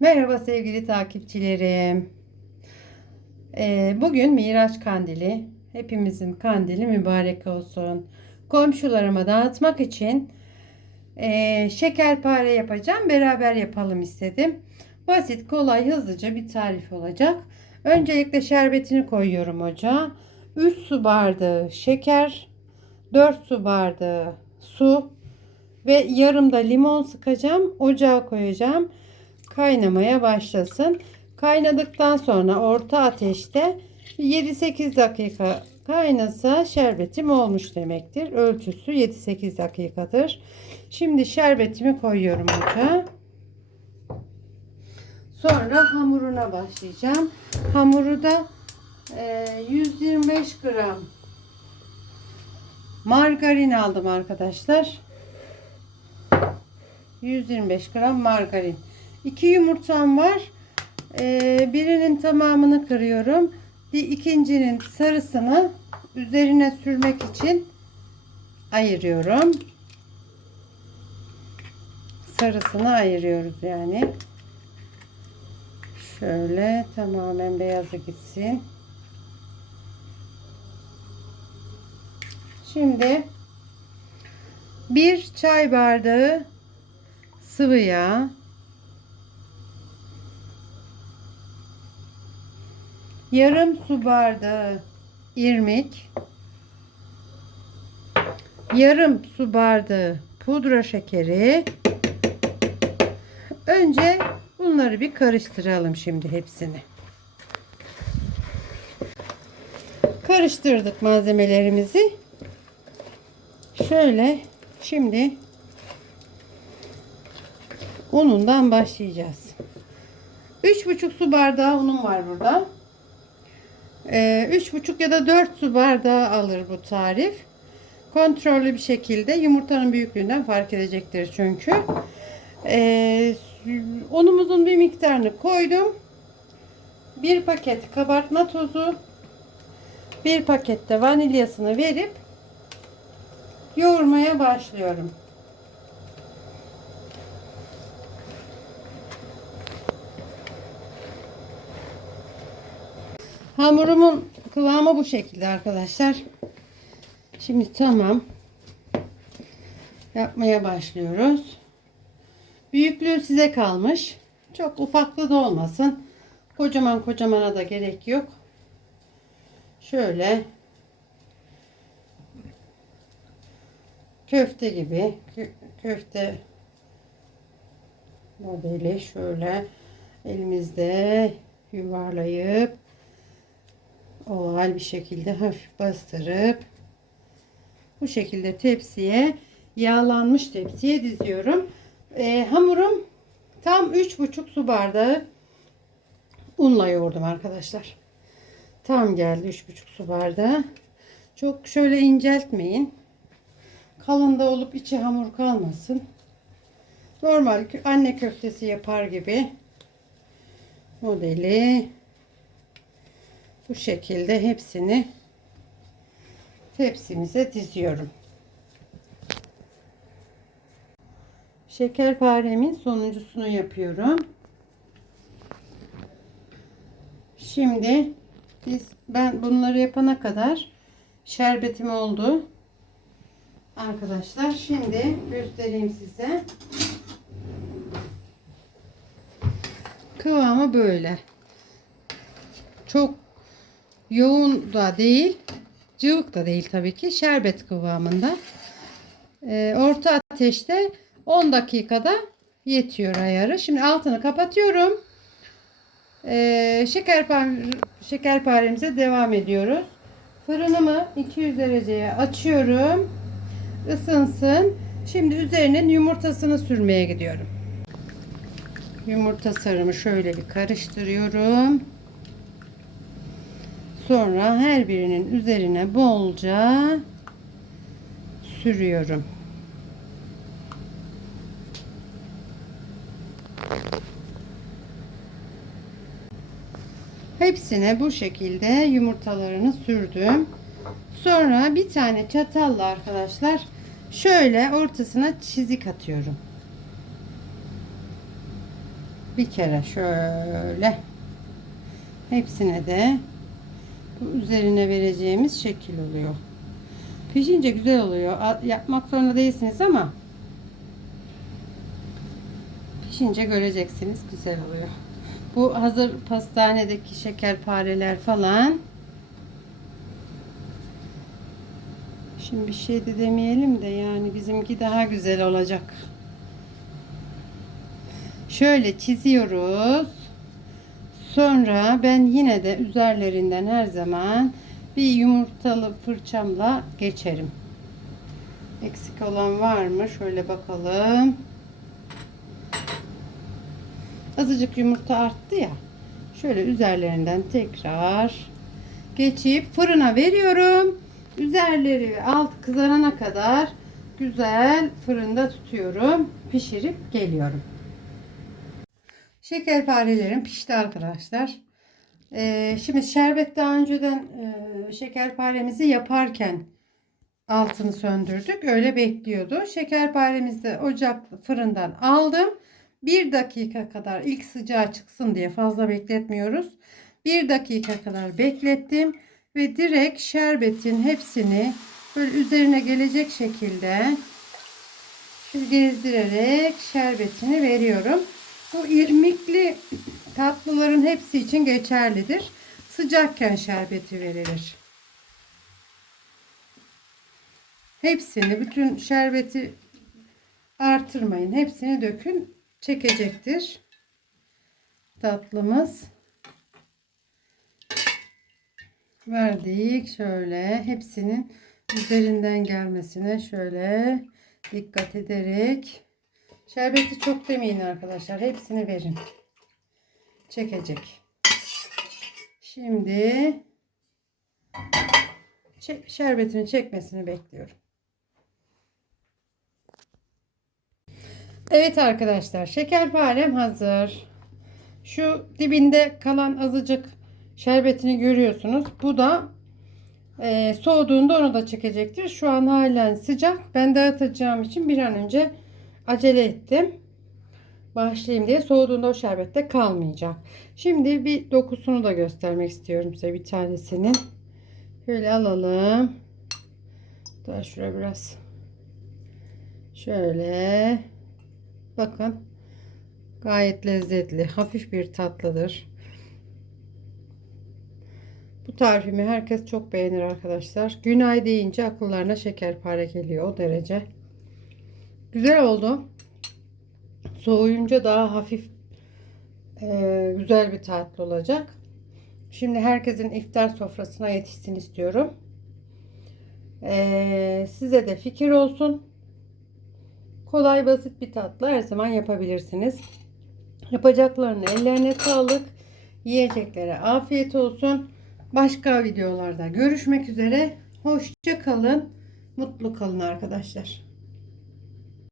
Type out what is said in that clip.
Merhaba sevgili takipçilerim. Ee, bugün Miraç Kandili. Hepimizin kandili mübarek olsun. Komşularıma dağıtmak için ee, şekerpare yapacağım. Beraber yapalım istedim. Basit, kolay, hızlıca bir tarif olacak. Öncelikle şerbetini koyuyorum ocağa. 3 su bardağı şeker, 4 su bardağı su ve yarım da limon sıkacağım. Ocağa koyacağım kaynamaya başlasın. Kaynadıktan sonra orta ateşte 7-8 dakika kaynasa şerbetim olmuş demektir. Ölçüsü 7-8 dakikadır. Şimdi şerbetimi koyuyorum ocağa. Sonra hamuruna başlayacağım. Hamuru da e, 125 gram margarin aldım arkadaşlar. 125 gram margarin. 2 yumurtam var. Ee, birinin tamamını kırıyorum. Bir ikincinin sarısını üzerine sürmek için ayırıyorum. Sarısını ayırıyoruz yani. Şöyle tamamen beyazı gitsin. Şimdi bir çay bardağı sıvı yağ yarım su bardağı irmik, yarım su bardağı pudra şekeri. Önce bunları bir karıştıralım şimdi hepsini. Karıştırdık malzemelerimizi. Şöyle şimdi unundan başlayacağız. 3,5 su bardağı unum var burada. Ee, üç buçuk ya da 4 su bardağı alır bu tarif. Kontrollü bir şekilde yumurtanın büyüklüğünden fark edecektir çünkü. Ee, unumuzun bir miktarını koydum. Bir paket kabartma tozu, bir pakette vanilyasını verip yoğurmaya başlıyorum. Hamurumun kıvamı bu şekilde arkadaşlar. Şimdi tamam. Yapmaya başlıyoruz. Büyüklüğü size kalmış. Çok ufaklı da olmasın. Kocaman kocamana da gerek yok. Şöyle köfte gibi köfte modeli şöyle elimizde yuvarlayıp oval bir şekilde hafif bastırıp bu şekilde tepsiye yağlanmış tepsiye diziyorum. E, hamurum tam 3,5 su bardağı unla yoğurdum arkadaşlar. Tam geldi 3,5 su bardağı. Çok şöyle inceltmeyin. Kalın da olup içi hamur kalmasın. Normal anne köftesi yapar gibi modeli bu şekilde hepsini tepsimize diziyorum. Şekerparemin sonuncusunu yapıyorum. Şimdi biz ben bunları yapana kadar şerbetim oldu. Arkadaşlar şimdi göstereyim size. Kıvamı böyle. Çok yoğun da değil, cıvık da değil tabii ki. Şerbet kıvamında. Ee, orta ateşte 10 dakikada yetiyor ayarı. Şimdi altını kapatıyorum. Ee, şekerpare, şekerparemize devam ediyoruz. Fırınımı 200 dereceye açıyorum. Isınsın. Şimdi üzerine yumurtasını sürmeye gidiyorum. Yumurta sarımı şöyle bir karıştırıyorum. Sonra her birinin üzerine bolca sürüyorum. Hepsine bu şekilde yumurtalarını sürdüm. Sonra bir tane çatalla arkadaşlar şöyle ortasına çizik atıyorum. Bir kere şöyle hepsine de üzerine vereceğimiz şekil oluyor. Pişince güzel oluyor. Yapmak zorunda değilsiniz ama pişince göreceksiniz güzel oluyor. Bu hazır pastanedeki şekerpareler falan. Şimdi bir şey de demeyelim de yani bizimki daha güzel olacak. Şöyle çiziyoruz. Sonra ben yine de üzerlerinden her zaman bir yumurtalı fırçamla geçerim. Eksik olan var mı? Şöyle bakalım. Azıcık yumurta arttı ya. Şöyle üzerlerinden tekrar geçip fırına veriyorum. Üzerleri alt kızarana kadar güzel fırında tutuyorum. Pişirip geliyorum. Şekerparelerim pişti arkadaşlar. Ee, şimdi şerbet daha önceden e, şekerparemizi yaparken altını söndürdük. Öyle bekliyordu. Şekerparemizi de ocak fırından aldım. Bir dakika kadar ilk sıcağı çıksın diye fazla bekletmiyoruz. Bir dakika kadar beklettim ve direkt şerbetin hepsini böyle üzerine gelecek şekilde gezdirerek şerbetini veriyorum. Bu irmikli tatlıların hepsi için geçerlidir. Sıcakken şerbeti verilir. Hepsini, bütün şerbeti artırmayın. Hepsini dökün. Çekecektir. Tatlımız. Verdik. Şöyle hepsinin üzerinden gelmesine şöyle dikkat ederek Şerbeti çok demeyin arkadaşlar. Hepsini verin. Çekecek. Şimdi şerbetini çekmesini bekliyorum. Evet arkadaşlar. Şekerparem hazır. Şu dibinde kalan azıcık şerbetini görüyorsunuz. Bu da e, soğuduğunda onu da çekecektir. Şu an halen sıcak. Ben dağıtacağım için bir an önce acele ettim. Başlayayım diye soğuduğunda o şerbette kalmayacak. Şimdi bir dokusunu da göstermek istiyorum size bir tanesinin. Şöyle alalım. Daha şuraya biraz. Şöyle. Bakın. Gayet lezzetli. Hafif bir tatlıdır. Bu tarifimi herkes çok beğenir arkadaşlar. Günay deyince akıllarına şekerpare geliyor o derece. Güzel oldu. Soğuyunca daha hafif e, güzel bir tatlı olacak. Şimdi herkesin iftar sofrasına yetişsin istiyorum. E, size de fikir olsun. Kolay basit bir tatlı her zaman yapabilirsiniz. Yapacaklarının ellerine sağlık. Yiyeceklere afiyet olsun. Başka videolarda görüşmek üzere. Hoşça kalın. Mutlu kalın arkadaşlar.